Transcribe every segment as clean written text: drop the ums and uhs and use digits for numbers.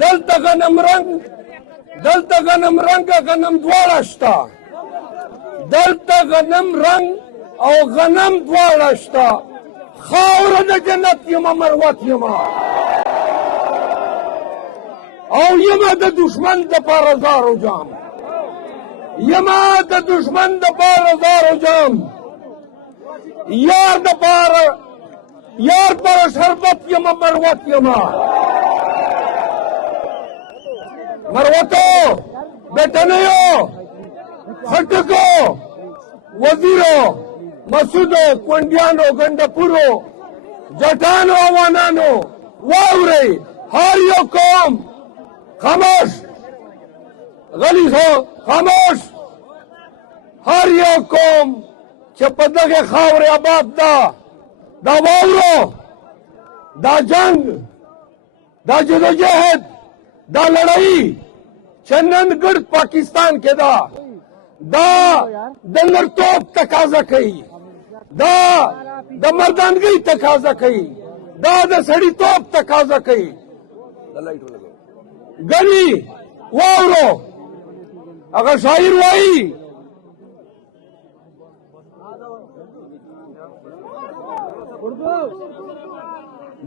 دلته غنم رنګ غنم دواړه شته، دلته غنم رنګ او غنم دواړه شته. خاوره د جنت یمه مروت یمه او یمه د دشمن دپاره زارو جام، یمه د دشمن دپاره زارو جام. یار پر شربت یمه مروت یمه. مروتو بیٹنیو خټکو وزیرو مسعودو کونډیانو ګنډپورو جټانو اوانانو واورئ هر یو قوم خاموش غلی شو خاموش. هر یو قوم چې په دغه خاورې آباد ده دا واورو دا جنگ دا جدوجہد دا لڑائی چې نن ګرد پاکستان کې ده دا د نرتوب تقاضا کوي، دا د مردانګۍ تقاضا کوي، دا د سړیتوب تقاضا کوي. ګني واورو هغه شاعر وایي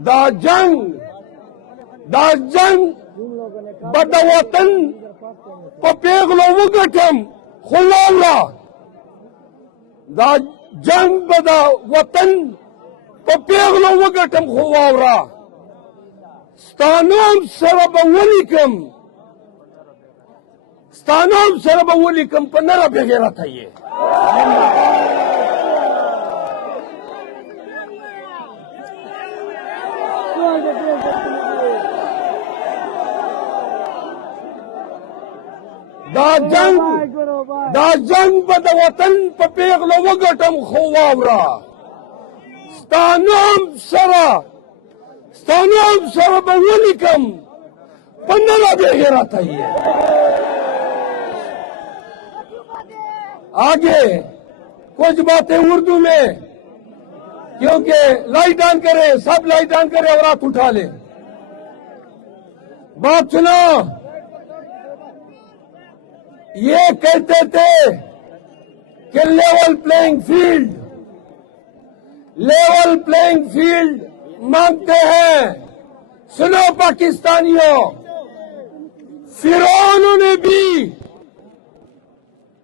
دا جنگ به د وطن په پیغلو وګټم خو واوره، دا جنگ به د وطن په پیغلو وګټم خو واوره. ستا نوم سره به ولیکم، ستا نوم سره به ولیکم په نره بې غیرته یې. دا جنگ به د وطن په پیغلو وګټم خو واوره. ستا نوم سره به ولیکم په نره بې غیرته یې. آگے کچھ باتیں اردو میں، کیونکہ لائٹ آن کرے سب لائٹ آن کرے اور ہاتھ اٹھا لیں. بات سنو، یہ کہتے تھے کہ لیول پلینگ فیلڈ مانگتے ہیں. سنو پاکستانیوں، فرعونوں نے بھی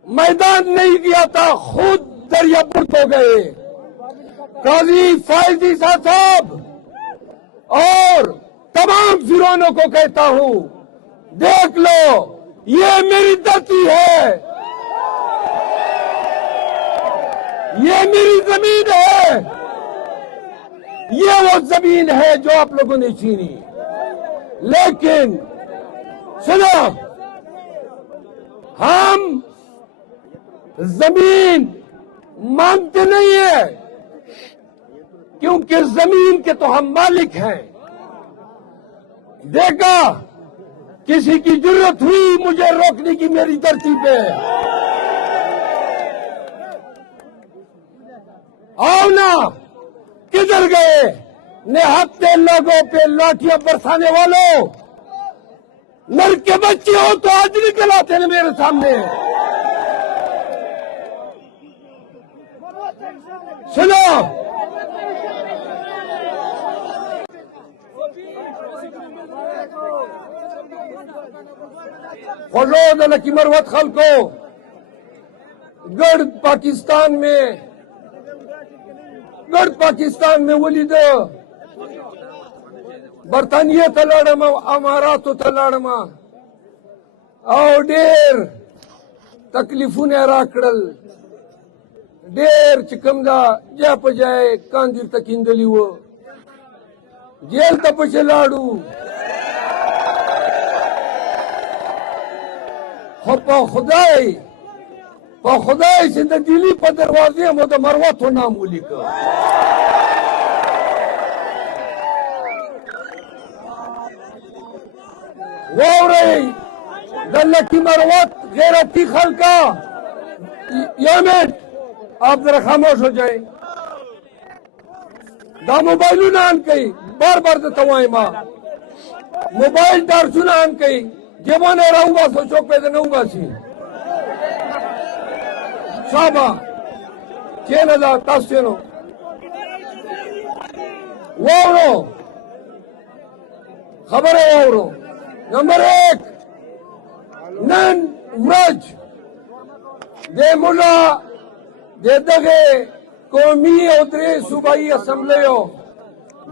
میدان نہیں دیا تھا، خود دریا برد ہو گئے. قاضی فائز عیسیٰ صاحب اور تمام فرعونوں کو کہتا ہوں، دیکھ لو یہ میری دھرتی ہے، یہ میری زمین ہے، یہ وہ زمین ہے جو آپ لوگوں نے چھینی. لیکن سنو، ہم زمین مانگتے نہیں ہیں کیونکہ زمین کے تو ہم مالک ہیں. دیکھا کسی کی ضرورت ہوئی مجھے روکنے کی میری دھرتی پہ، آؤ نا. کدھر گئے نہتے لوگوں پہ لاٹیاں برسانے والوں؟ نر کے بچے ہو تو آج نکل آتے ہیں میرے سامنے. سنو، خلود لکی مروت خلقو گرد پاکستان میں ولید برطانیہ تلاڑما اماراتو تلاڑما او ډیر تکلیفونه راکړل، ډیر چې کوم دا جا په جای کاندیر ته کیندلی و، جیل ته پسې لاړو. خو په خدای چې د دلی په دروازې مو د مروتو نام ولیکه. واورئ د لکی مروت غیرتی خلقا، یہ منٹ آپ ذرا خاموش ہو جائیں. دا موبائلوں نہ آن کئی بار بار دتا وائیں ماں मोबाइल टार्चुना हम कई जेबोने रहूंगा सोचो पे नऊंगा सी शाबा चेन दा तास्यनो वावरो खबर है वावरो नंबर 1 नन व्रज दे मुला दे दगे कौमी उतरे सूबाई असम्बलियों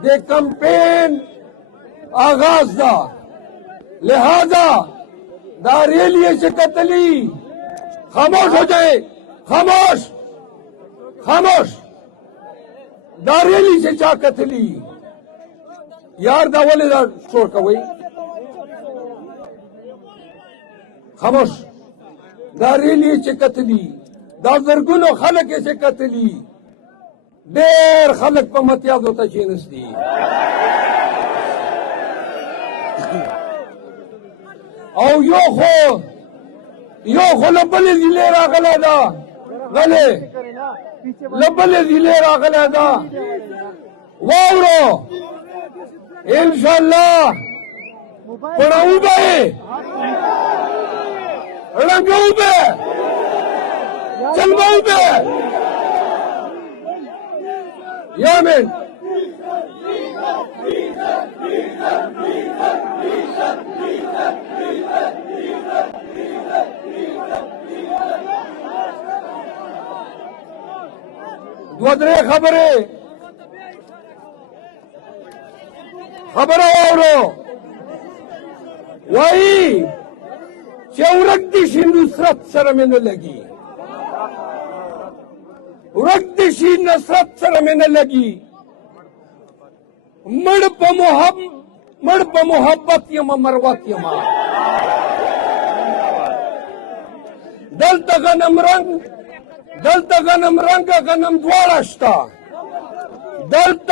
दे कैंपेन आगाज दा लिहाजा दा रैली से कतली खामोश हो जाए खामोश खामोश दा रैली से चा कतली यार दा वाले दा स्टोर का वही खामोश दा रैली से कतली दा जरगुनो खलक से कतली देर खलक पर मतियाज होता चीनस दी او یو خو لبل ذیلی راغلی دا غلی لبل ذیلی راغلی دا واورو انشاءاللہ پڑھاؤ بے رنگاؤ بے چلواؤ بے یامن دو درې خبره واورو وایي چې ورک دي شي نصرت سره مې نه لګي ورک دي شي نصرت سره مې نه لګي مړ په محبت یم مروت یم دلته غنم رنګ غنم دواړه شته دلته